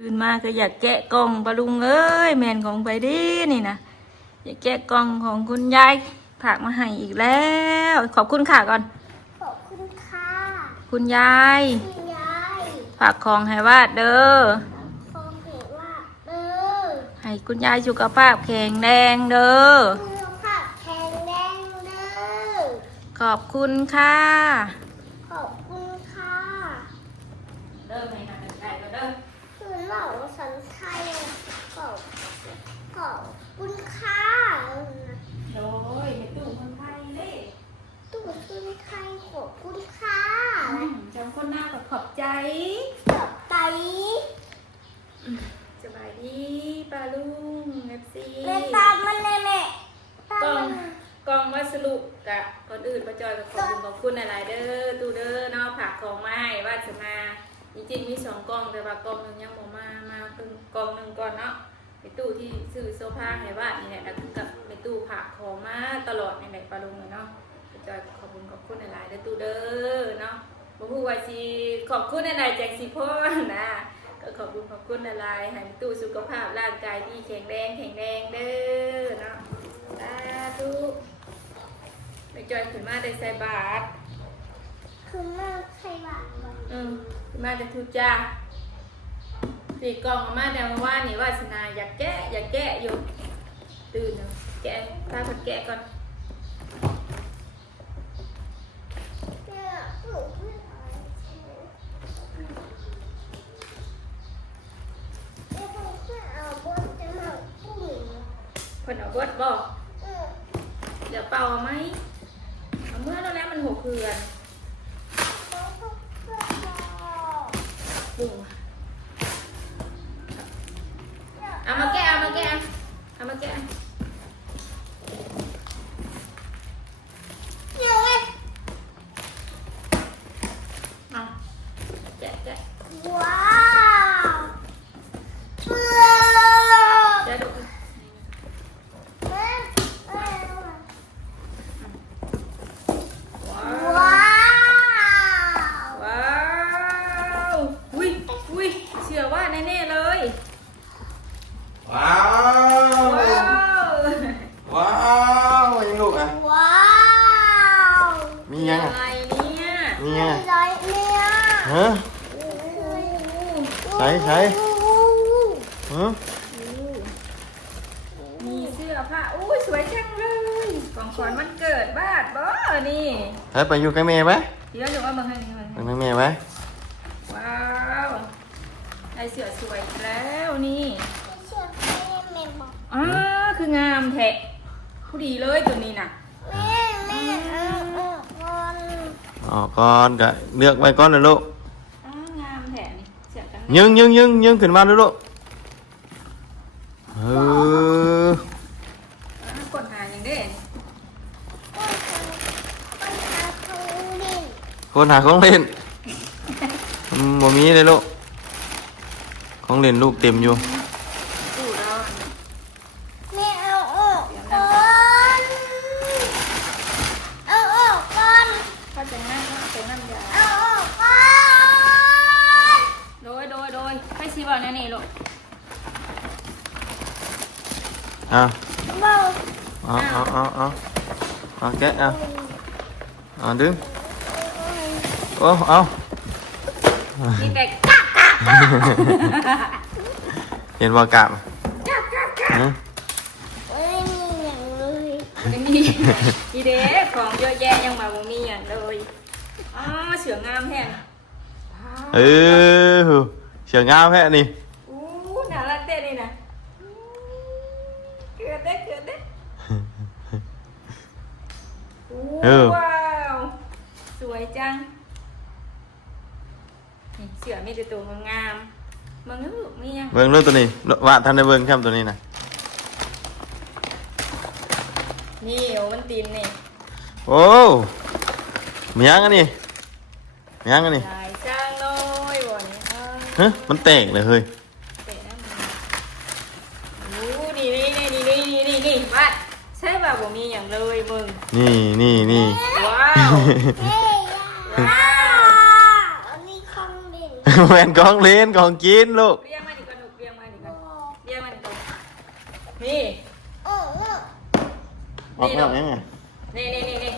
ตื่นมาก็อยากแกะกล่องปลาลุงเอ้ยแมนของไปดินี่นะอยากแกะกล่องของคุณยายฝากมาให้อีกแล้วขอบคุณค่ะก่อนขอบคุณค่ะคุณยายคุณยายฝากของให้วาดเด้อของเห็นว่าเด้อให้คุณยายสุขภาพแข็งแรงเด้อสุขภาพแข็งแรงเด้อขอบคุณค่ะขอบคุณค่ะเด้อไม่นานใจก็เด้อคือเหล่าสันไทยขอบคุณค่ะโดยในตู้คนไทยเลยตู้คุณไทยขอบคุณค่ะจำคนหน้ากับขอบใจขอบใจสบายดีปลาลุงFCแม่ตามมันเลยแม่กองวัสดุกะก่อนอื่นประจอยกับขอบคุณอะไรเด้อตู้เด้อเนาะผักของมาให้วาสนาจริงๆมี2กล่องแต่ว่ากล่องนึงยังบ่มาเพิ่งกล่องนึงก่อนเนาะในตู้ที่ซื้อโซฟาให้วาดนี่แหละแล้วก็ในตู้ผักของมาตลอดในไหนปลาลุงเนาะประจอยขอบคุณอะไรเด้อตู้เด้อเนาะบ่ฮู้ว่าสิขอบคุณอะไรแจกสิพ่อนะก็ขอบคุณอะไรให้ตู้สุขภาพร่างกายที่แข็งแรงเด้อเนาะสาธุไปจอยขึ้นมาได้ใส่บาตรคือแม่ใครบ้างขึ้นมาได้ทุจ้าสี่กล่องมาแนวว่านี่วาสนาอยากแกะอยู่ตื่นแกะตาผัดแกะก่อนคนเอาบดบอกเดี๋ยวเป่าไหมเอาเมื่อแล้วมันหัวเขื่อนปุ่งเอามาแกะเอามาแกะเอามาแกะเอาแกะว้าวแกะดูว้าวอุ้ยเชื่อว่าแน่ๆเลยว้าวว้าวยังลูกอ่ะว้าวมียังอ่ะอะไรเนี่ยมียัง อะไรเนี่ยฮะใส่ฮะมีเสื้อผ้าอุ้ยสวยจังเลยของขวัญวันเกิดบ้านบ่นี่ใส่ไปอยู่กับแม่ไหมเดี๋ยวอยู่ว่ามาให้ไปกับแม่ไหมว้าวได้เสื้อสวยแล้วนี่เชื่อแม่แม่บอกคืองามแทะผู้ดีเลยตัวนี้น่ะแม่ก่อนก่อนก็เลือกไว้ก่อนเลยลูกงามแทะนี่เสื้อกันยึงขึ้นมาเลยลูกกดหาอย่างเด้ คนหาของเล่นบ่มีเลยลูกของเล่นลูกเต็มอยู่ตู้เราแม่เอาออกก่อนเอาออกก่อน ก็จะนั่งยาเอาออกก่อน โดยให้ซีบอกนี่ลูกเบาเอาแกะเอาดึงเอา นี่แต่เห็นว่ากะไม่มีอย่างเลยไม่มีอีเด้ของเยอะแยะยังมาบ่มีอย่างเลยเสืองามแห้งเสียงงามแค่นี้น่ารักเต้นี่นะเกิดได้ว้าวสวยจังเสือมีแต่ตัวงามมึงมียังเบิ่งรูปตัวนี้ว่าท่านได้เบิ่งแค่ตัวนี้นะนี่โอมันตีนนี่โอ้มียังอันนี้ลายจ้างน้อยบ่นี่มันแตกเลยเฮ้ยนี่ว่าใช่ป่ะบ่มีอย่างเลยมึงนี่ว้าวอันนี้ของเล่น แหวนของเล่นของกินลูกเรียกมาดีกว่า นี่ โอ้โห ออกยังไง นี่นี่นี่นี่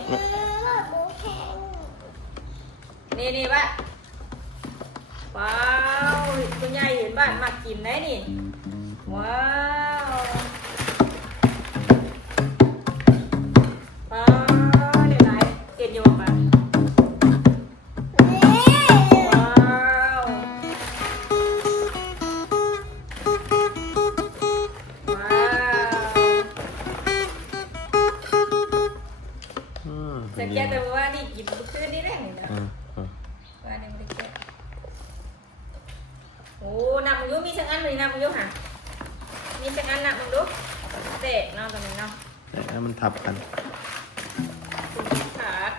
หมูแข็ง นี่นี่บ้านว้าวคุณยายเห็นบ้านมากินได้นี่ว้าวว้าวเดี๋ยวไหนเก็บอยู่บ้าน นี่ ว้าวว้าวจะแก้แต่ว่านี่กินเมื่อคืนนี่แหละนี่นะว่านี่ไม่ได้แก้โอ้นับมึงดูมีสักอันเลยนับมึงดูค่ะมีสักอันนับมึงดูเตะเนาะตรงนี้เนาะ แต่มันทับกัน ขาด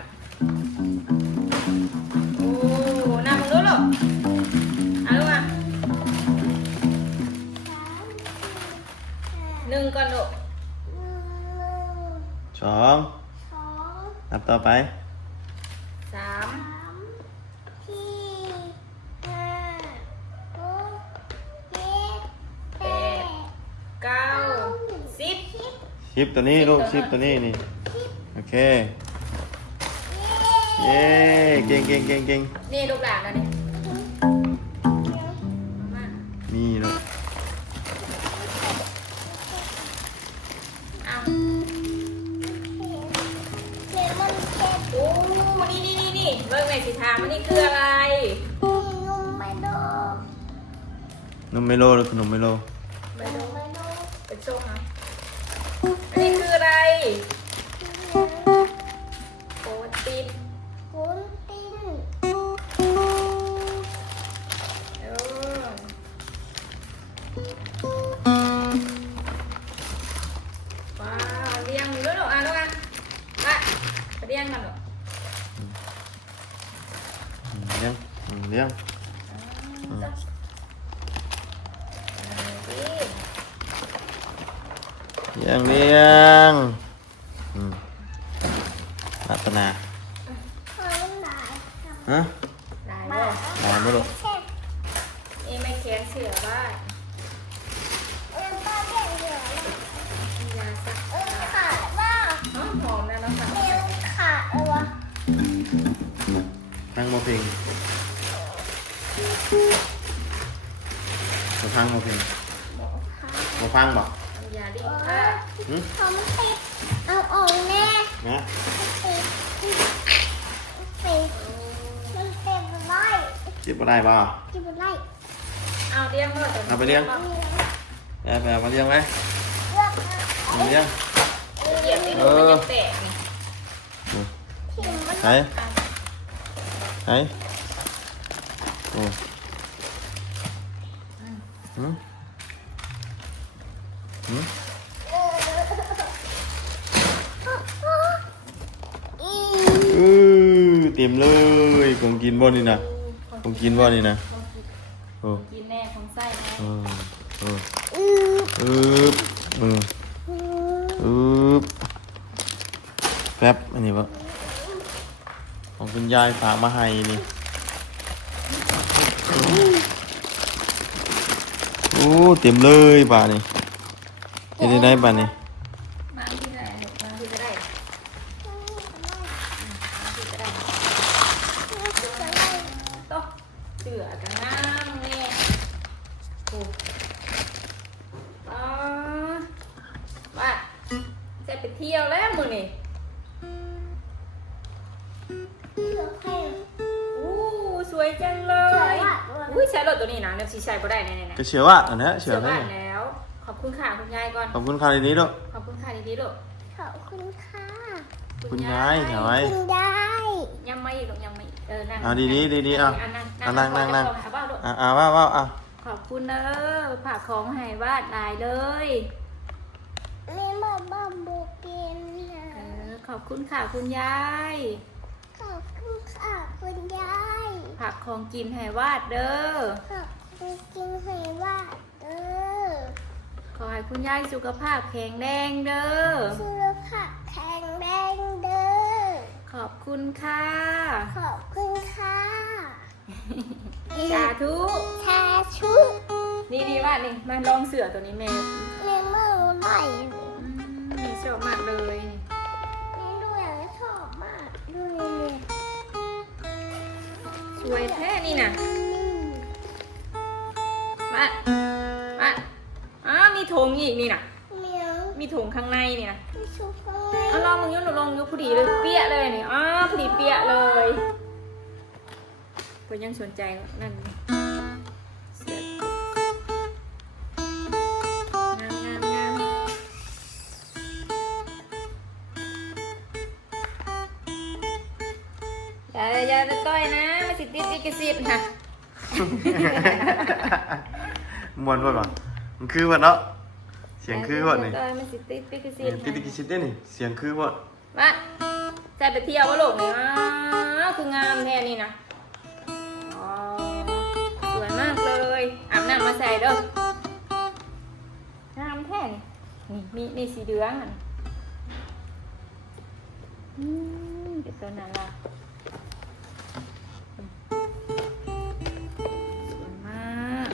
โอ้นับมึงดูหรอเอาลูกอ่ะหนึ่งก่อนลูก สอง สอง นับต่อไป สาม สามสี่ห้าหกเจ็ดแปด เก้าสิบ ชิปตัวนี้ลูกชิปตัวนี้นี่โอเคเย้เก่งเก่งเก่งเก่ง นี่ลูกหลานนะนี่มา นี่ลูก เอา เลมอนเค้ก โอ้นี่เบิ่งในสิถามมันนี่คืออะไร นุ่มไม่โด นมเมโลหรือขนมเมโล ไม่รู้ ไม่โด เป็นส้มนะอันนี้คืออะไรโปรตีน วุ้นติ้น เออว้าวเรียงอยู่ด้วยหรอลูกอ่ะไปเรียงกันหรอ เลี้ยงเลี้ยง เลี้ยงเลี้ยงรัตนา ขอน้ำลายครับ ฮะ ได้ มา บ่ ได้ไหมลูก เช็ด นี่ไม่แข็งเสือบ้าน แล้วก็เด็กเหลือย าสัก ขาดว่า หอมนะน้องสาว เร็วขาดเลยวะ พังโมเพลงมาพังโมเพลงมาพังบอก ยาดีค่ะ เขาไม่ติดเอาออกแน่ นะ ติดติดมันเต็มไล่ จิบอะไรบ่ จิบไล่ เอาเลี้ยงเมื่อแต่ เอาไปเลี้ยงแอบมาเลี้ยงไหม เลือก มาเลี้ยง เหยียบที่หนูมันยังแตกนี่ ทีมมัน ไหนไหนโอ้หืมหืมเต็มเลยผมกินบ่นี่นะผมกินบ่นี่นะโอ้ กินแน่ของไส้แน่ แป๊บอันนี้วะของคุณยายฝากมาให้นี่โอ้เต็มเลยป่านี่จะได้ป่านี่ มาที่ไหนมาที่ก็ได้มาที่ก็ได้โต๊ะเสือกันน้ำนี่โอ้ว่าจะไปเที่ยวแล้วมื้อนี่ เลือกให้ อู้สวยจังเลยอุ้ยใช้รถตัวนี้นะเดี๋ยวสีใช้ก็ได้แน่ๆ ก็เชื่อว่าอันนี้เชื่อ เชื่อ ไหม บ้านแล้ว ขอบคุณค่ะคุณยายก่อน ขอบคุณค่ะดีนี้ด้วย ขอบคุณค่ะดีๆลูก ขอบคุณค่ะ คุณยายเห็นไหม คุณยาย ยังไม่อีกหรอกยังไม่อีกนั่ง เอาดีๆเอา นั่ง นั่ง เอาเปล่าลูก ว่า ขอบคุณเด้อผักของให้วาดลายเลย นี่มาบ้าบุกินนะ ขอบคุณค่ะคุณยาย ขอบคุณค่ะคุณยาย ผักของกินให้วาดเด้อ ขอบคุณกินให้ว่าขอให้คุณยายสุขภาพแข็งแรงเด้อ สุขภาพแข็งแรงเด้อ ขอบคุณค่ะ ขอบคุณค่ะ สาธุ ชาชุ นี่ดีว่านี่มาลองเสือตัวนี้แม่ เลมอนไล่ นี่ชอบมากเลย นี่ดูอย่างนี้ชอบมากดูนี่ สวยแท้นี่น่ะ นี่ มามีถุงอีกนี่น่ะ เหมียว มีถุงข้างในนี่นะ ไม่ชุบข้างใน เอาลองมึงยกหนูลองยกพอดีเลยเปี้ยเลยนี่พอดีเปี้ยเลยเพิ่นยังสนใจนั่นเสื้องามอย่าต้อยนะมาสิติดลิขสิทธิ์ค่ะ มวนบ่ก่อนมันคือว่าเนาะเสียงคือว่านี่ ต้อยมาสิติดลิขสิทธิ์ ติดกิชิดได้นี่เสียงคือว่า มาใส่ไปเที่ยววะลูกนี่คืองามแท้นี่นะอ๋อสวยมากเลยอาบน้ำมาใส่เด้องามแท้นี่มีสีเหลืองอ่ะเป็นตัวนั้นละสวยมาก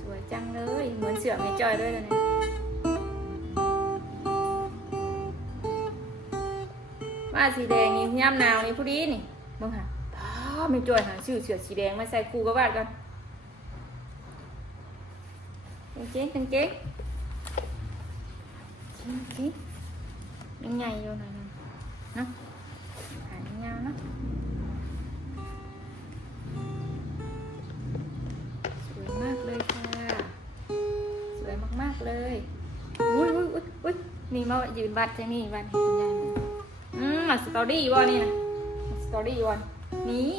สวยจังเลยเหมือนเสือไม่จอยด้วยเลยเนี่ยว่าสีแดงนี่ย่ำหนาวนี่พอดีนี่บ้างค่ะไม่จอยหาชื่อเสือสีแดงมาใส่คู่กับบ้านกันเจ๊งยังไงอยู่หน่อยนึงนะหายเงานะสวยมากเลยค่ะสวยมากๆเลยอุ้ยนี่มายืนบัดจังนี่บัดเห็นคุณยายไหมสตอรี่วะนี่นะสตอรี่วะนี่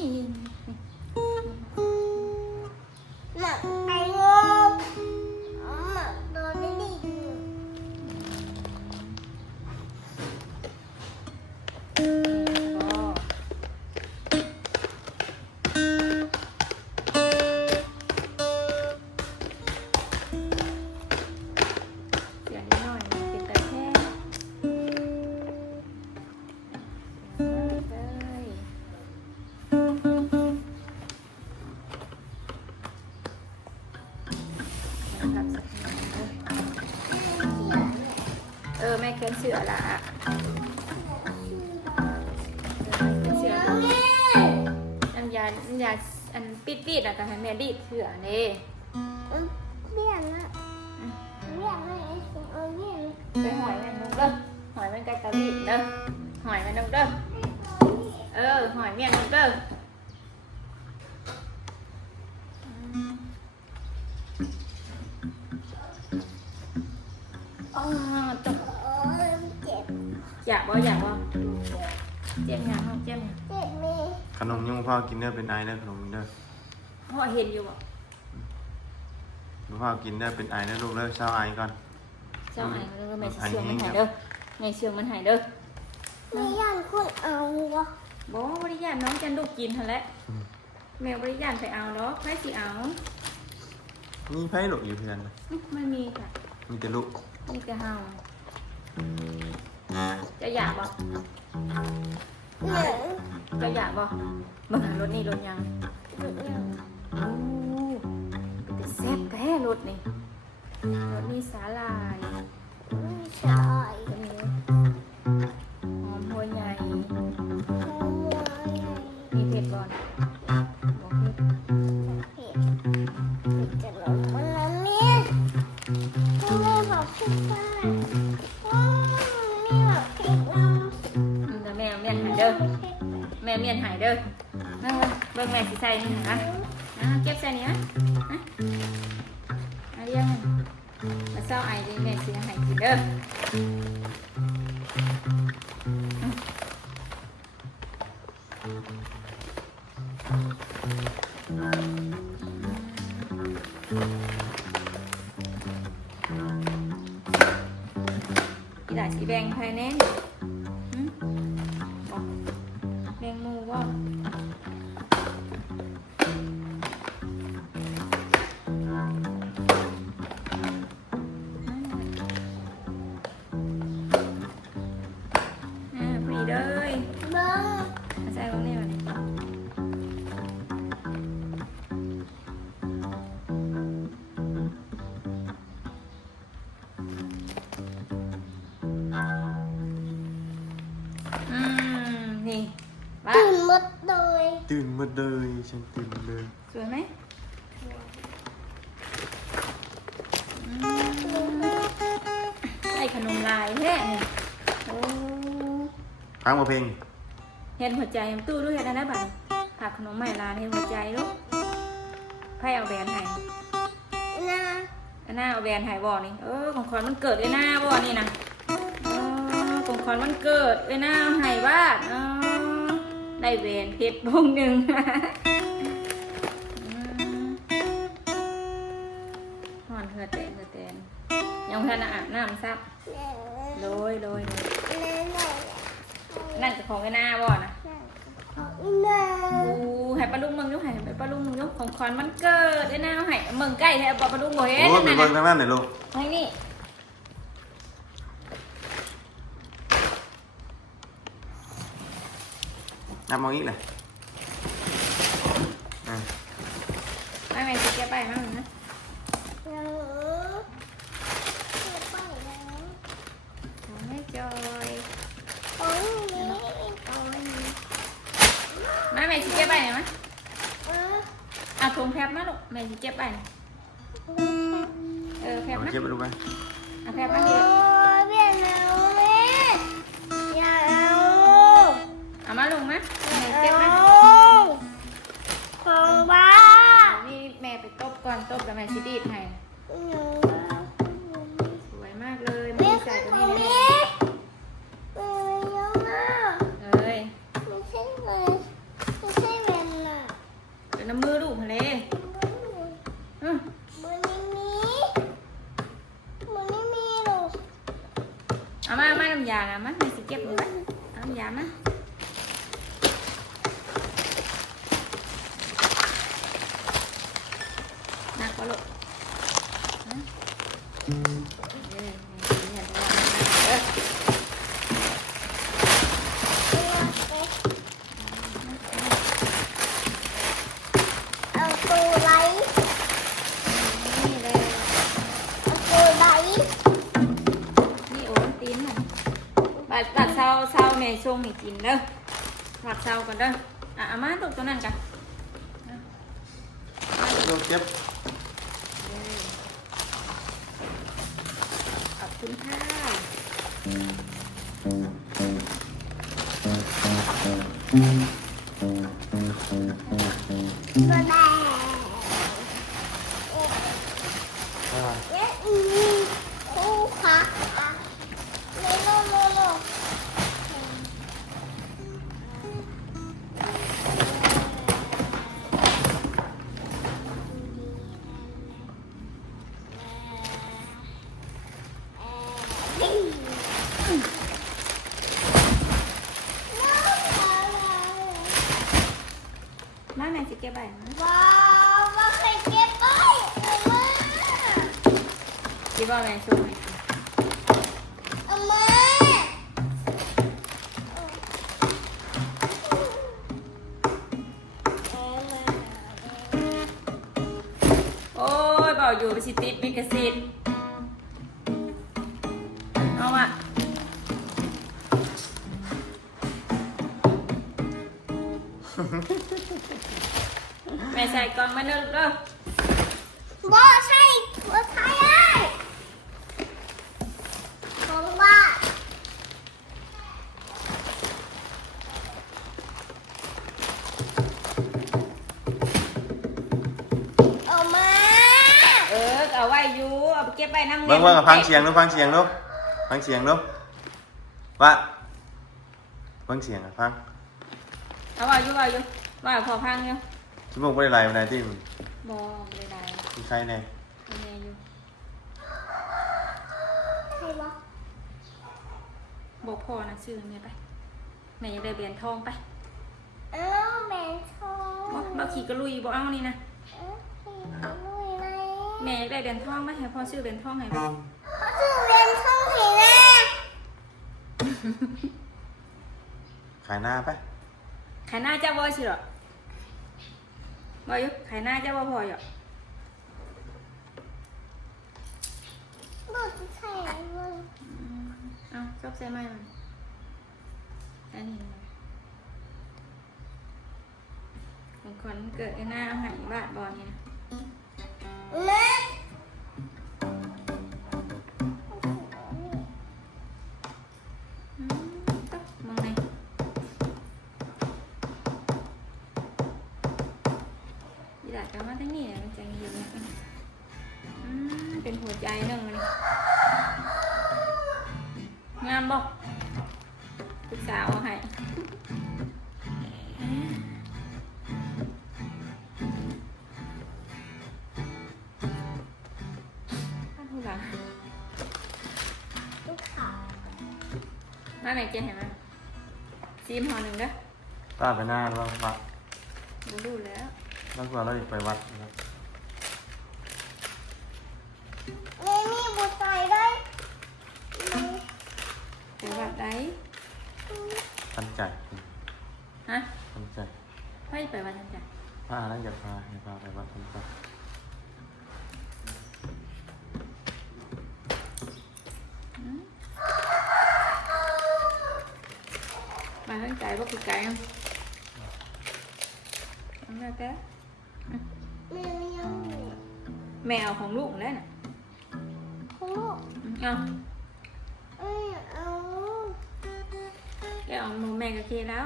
หนักไอ้งงหนักโดนได้ดี เสียงนิดหน่อยเป็นตาแค่แม่เขียนเสือละเสือน้ำยาอันปิดๆอะแต่ให้แม่ดีดเสือนี่ เบี้ยนอะเบี้ยนอะไรเบี้ยน ไปหอยแม่นุ่งเด้อหอยมันไก่ตะลิเด้อหอยแม่นุ่งเด้อหอยเมียนุ่งเด้อจบ เจ็บ อยากบ่เจ็บยังน้องเจ็บยัง เจ็บไหม ขนมยุ่งพ่อกินเด้อเป็นไอเด้อขนมเด้อ พ่อเห็นอยู่บ่ พ่อกินเด้อเป็นไอเด้อลูกเด้อเช้าไอก่อน เจ้าไอ้มันก็แม่เชื่องมันหายเด้อแม่เชื่องมันหายเด้อ ไม่ย่านคุณเอาวะ บ่บริยานน้องจันดูกินหั่นแหละแมวบริยานไปเอาเนาะใครสิเอา มีไผลูกอยู่เพื่อน ไม่มีค่ะ มีแต่ลูก มีแต่เฮาจะอยากบ่ เหนื่อย จะอยากบ่มาหารถนี่รถยัง เหนื่อย โอ้เป็นแซ่บแท้รถนี่รถนี่สาลาย ไม่ใช่ ตัวนี้หอมหัวใหญ่มีเผ็ดก่อนบอกเผ็ด เผ็ดเผ็ดจะลงมันแล้วเนี่ยทำไมบอกพี่ป้าไม่บอกเผ็ดเรา แต่แม่เมียนหายเด้อแม่เมียนหายเด้อนั่งเบิ่งแม่สิใส่นี่นะเก็บใส่นี่นะเรียงมาเศร้าไอดิแม่สิหายกินเด้ออีหลาสีแดงภายแน่นบอกแดงมูว่าพรีเลย เบิ้ง มาใส่ตรงนี้มาดิ ดเลยฉันติ่มเลย สวยไหมไอ้ขนมลายแท้เนี่ยโอ้ ฟังมาเพลง เห็นหัวใจยังตู้ด้วยเห็นได้บ้างผักขนมใหม่ร้านเห็นหัวใจลูกไพ่เอาแบรนด์ให้ นะ อันหน้าเอาแบรนด์ให้บ่อนี่ของขวัญมันเกิดเลยหน้าบ่อนี่นะของขวัญมันเกิดเลยหน้าเอาให้บ้านได้แบรนด์เพชรวงหนึ่งหอนเหือแตนยังพันอาบน้ำซับโรยนั่นจะของไอ้หน้าบ่อนะให้ปลาลุงมึงยกให้ปลาลุงมึงยกของขวัญมันเกิดไอ้หน้าเอาให้มึงใกล้ให้ปลาลุงบ่เห็น โอ้ไปเบิ่งทางนั้นหน่อยลูก ให้นี่ นับมองอีกเลยอ่ะ ไม่ไม่สิแกไปมั้งนะของแม่จอยไม่แม่สิแกไปไหนมั้ยเอาถุงแพบมาลูกแม่สิแกไปแพบ เอา มา เก็บไปลูกไป เอาแพบมาเถอะเอามาลุงมั้ยแม่เก็บมา ของบ้า นี่แม่ไปตบก่อนตบแล้วแม่สิดีดให้สวยมากเลยแม่ใส่ตัวนี้เลยเลยเป็นน้ำมือลูกทะเลเอามาน้ำยานะมั้ยแม่สิเก็บเลยมั้ยเอาน้ำยามั้ยหนักกว่าลูกเอาตัวไว้ นี่เลย เอาตัวไว้ นี่โอ้ตีนมันบัดเช้าแม่ส่งให้กินเด้อบัดเช้าก่อนเด้อเอามาลูกตัวนั้นกัน ลูกเก็บ ขอบคุณค่ะ ตัวแม่ อ่า คู่ค่ะโล มาแม่สิเก็บไปนะ ว้าวว่าเคยเก็บไปมา คิดว่าแม่ส่งให้กิน เอามา โอ้ยบอกอยู่ไปสิติดมิกซิตเอาอ่ะแม่ใส่กล่องมาเด้อลูกเด้อ บ่ใช่บ่ใช่เลยของบ้าเอามา เอาไว้อยู่เอาไปเก็บไปน้ำ เบิ่งว่าฟังเสียงลูกฟังเสียงลูกฟังเสียงลูกว่าฟังเสียงอ่ะฟัง เอาไว้อยู่ว่าพอพังอยู่ ชั่วโมงไม่ได้ไล่มาไหนที่มัน บ่ไม่ได้ มีใครแน่ ไม่ได้อยู่ ใครวะ บอกพ่อนะซื้อแม่ไปแม่อยากได้เหรียญทองไป เอ้าแม่ทอง บ่ขี่กระลุยบ่เอานี่นะ เอ้าขี่ลุยเลย แม่อยากได้เหรียญทองไหมให้พ่อซื้อเหรียญทองให้บ่ เขาชื่อเรียนช่องเห็นแน่ ขายหน้าไป ขายหน้าเจ้าบ่สิหรอบ่อยู่ขายหน้าเจ้าบ่พออยู่ บ่จะใช่มึง เอาชอบใส่ไม้มันอันนี้ ของขวัญเกิดไอ้หน้าหายบาทบอลนี่นะ แม่ ต๊อกมองไงยีดากันมาทั้งนี้มันจะยืนนะเป็นหัวใจหนึ่งเลยงามบ่ปรึกษาเอาให้ข้าทุลัง ลูกเขา มาไหนเจ๊เห็นไหมซีมห่อหนึ่งเด้อ ป้าไปหน้าแล้วป้า ดูแล้ว แล้วก็เราอยากไปวัดนะครับ แม่มีบุตรใส่ได้ ไปวัดได้ ทันใจ ฮะ ทันใจ ไม่ไปวัดทันจ้ะ ป้าแล้วอยากพาให้ป้าไปวัดทันใจ มาทันใจว่าคือไก่không ăn ra cái แม่ไม่เอา mèoของลูกđấy nè ของลูก เอา ไม่เอา cái ông mua mèo cái kia đó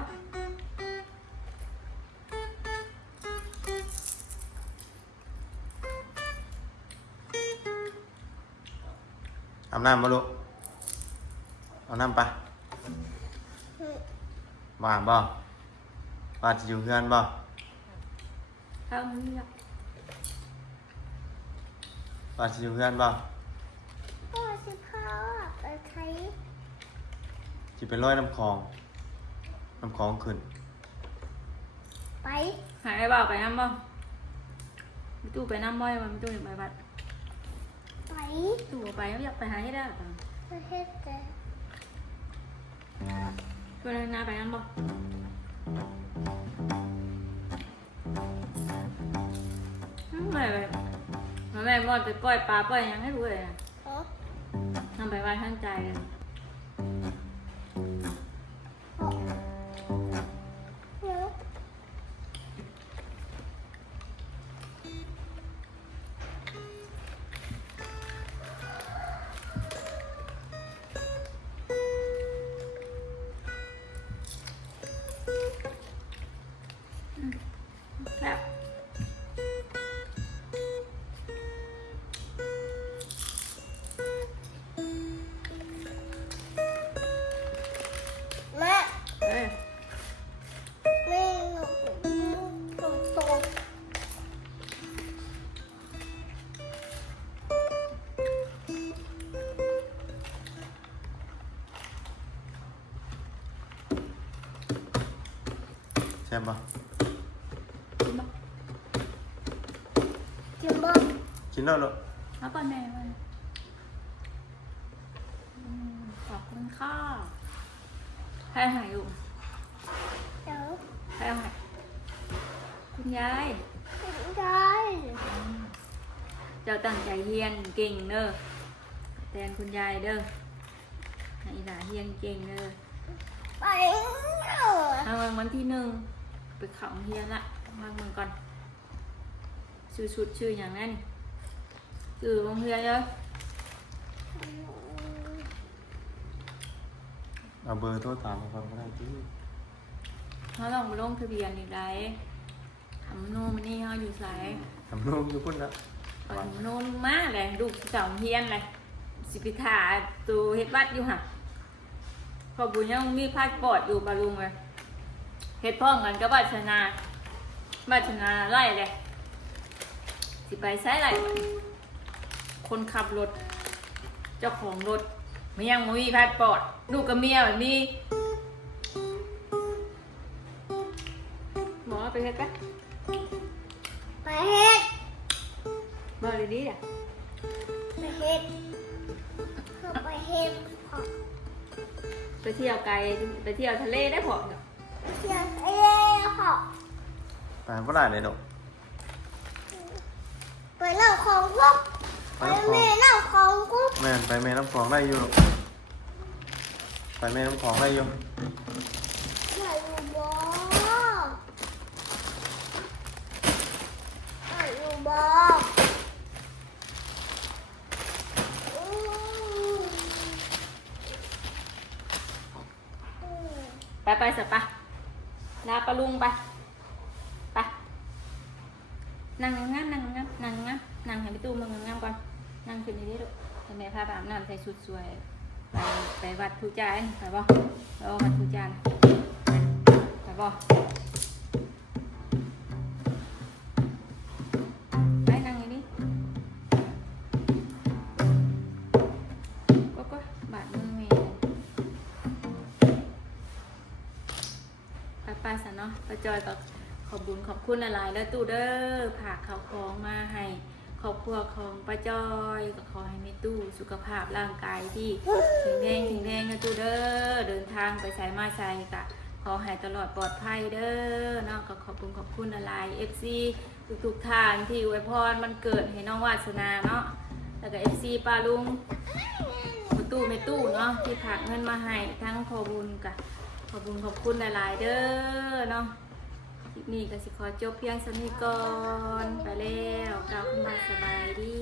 อาบน้ำมาลูกเอาน้ำไปว่างบ่ว่าจะอยู่เพื่อนบ่ không không được ว่าจะอยู่เพื่อนบ่ พ่อสิพ่อไปใช้ จะไปลอยน้ำคลองขึ้น ไป hãy bảo phải năm không tụi phải năm bao mà tụi phải bắt ไป tụi phải nó phải hái hết á ประเทศแต่ tụi này na phải năm không mày mày mòn phải coi bà coi nhắn hết rồi à เออ năm phải vai thang trái rồi เดี๋ยว แล้ว แม่ เอ้ย แม่หนูโต ใช่บ่ กินบ่ กินบ่ กินแล้วลูก เอาก่อนแม่มันขอบคุณค่ะให้หายอยู่ เดี๋ยว ให้หายคุณยาย ได้ เจ้าตั้งใจเฮียนเก่งเด้อแทนคุณยายเด้อให้หลานเฮียนเก่งเด้อ ไปเนาะ ทางวันที่หนึ่งไปเขาเฮียนละมาเมืองก่อนชื่อชุดชื่ออย่างนั้นชื่อโรงเรียนเลย เอาเบอร์โทรตามมาฟังก็ได้ที่ เขาต้องไปลงทะเบียนอีกไรทำโน่นมานี่เขาอยู่ไสาย ทำนุ่มอยู่พุ่นละ ทำโน่นมาเลยลูกสองเฮียนเลยสิพิธาตัวเฮ็ดวัดอยู่ห่ะพอบุญยังมีพาสปอร์ตอยู่บาลุงเลยเฮ็ดพร้อมกันกับวัฒนาไล่เลยสิไปใช้ไรคนขับรถเจ้าของรถมันยังไม่มีพาสปอร์ตลูกกับเมียแบบนี้หมอไปเฮ็ดปะ ไปเฮ็ด เบอร์ดีๆอ่ะ ไปเฮ็ดเข้าไปเฮ็ดขอ ไปเที่ยวไกลไปเที่ยวทะเลได้พอเนาะ เที่ยวเอ้ขอ ไปบ่ได้เลยลูก ไปเล่าของกุ๊บไปแม่เล่าของกุ๊บ แม่นไปแม่น้ำคลองได้อยู่ลูกไปแม่น้ำคลองได้อยู่ ใส่บ่ บอกอืม ไปสับปะลาปลาลุงไปนั่งงั้นนั่งงั้นนั่งงั้นนั่งให้พี่ตู้มึงงั้นก่อนนั่งขึ้นนี่ดิลูกให้แม่พาไปอาบน้ำใส่ชุดสวยไปวัดทุจานไปบ่วัดทุจานไปบ่ไปนั่งอย่างนี้ก็บาดมือแม่ไปซะเนาะป้าจอยก็ขอบบุญขอบคุณหลายๆแล้วตู้เด้อผากข้าวของมาให้ครอบครัวของป้าจอยก็ขอให้แม่ตู้สุขภาพร่างกายที่แข็งแรงนะตู้เด้อเดินทางไปใส่มาใส่กะขอให้ตลอดปลอดภัยเด้อเนาะก็ขอบคุณหลายๆ FC ทุกท่านที่อวยพรมันเกิดให้น้องวาสนาเนาะแล้วก็ FC ป้าลุงแม่ตู้เนาะที่ฝากเงินมาให้ทั้งขอบุญกะขอบคุณหลายๆเด้อเนาะคลิปนี้ก็สิขอจบเพียงสนี้ก่อนไปแล้วกล่าวคำว่าสบายดี